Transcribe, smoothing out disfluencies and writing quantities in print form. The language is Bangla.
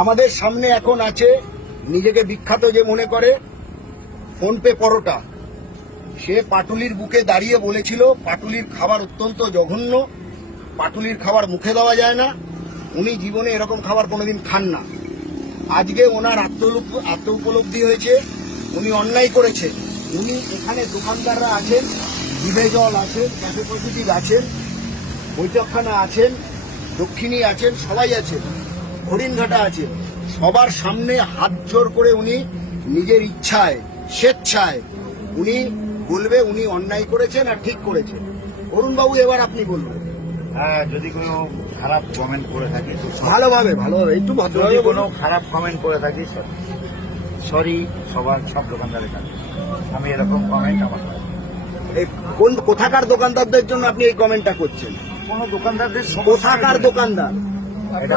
আমাদের সামনে এখন আছে নিজেকে বিখ্যাত যে মনে করে ফোনপে পরোটা। সে পাটুলির বুকে দাঁড়িয়ে বলেছিল পাটুলির খাবার অত্যন্ত জঘন্য, পাটুলির খাবার মুখে দেওয়া যায় না, উনি জীবনে এরকম খাবার কোনোদিন খান না। আজকে ওনার আত্ম উপলব্ধি হয়েছে উনি অন্যায় করেছে। উনি এখানে দোকানদাররা আছেন, জিভে জল আছেন, ক্যাফে পজিটিভ আছেন, বৈঠকখানা আছেন, দক্ষিণী আছেন, সবাই আছেন, হরিণঘাটা আছেন। সবার সামনে হাত জোর করে উনি নিজের ইচ্ছায় স্বেচ্ছায় উনি বলবে উনি অন্যায় করেছেন আর ঠিক করেছেন। অরুণবাবু এবার আপনি বলবেন। হ্যাঁ, যদি কোনো খারাপ কমেন্ট করে থাকি ভালোভাবে একটু যদি কোনো খারাপ কমেন্ট করে থাকি সরি সব দোকানদারের কাছে। আমি এরকম কমেন্ট আমার কোথাকার দোকানদারদের জন্য আপনি এই কমেন্টটা করছেন? কোনো দোকানদারদের কোথাকার দোকানদার? এটা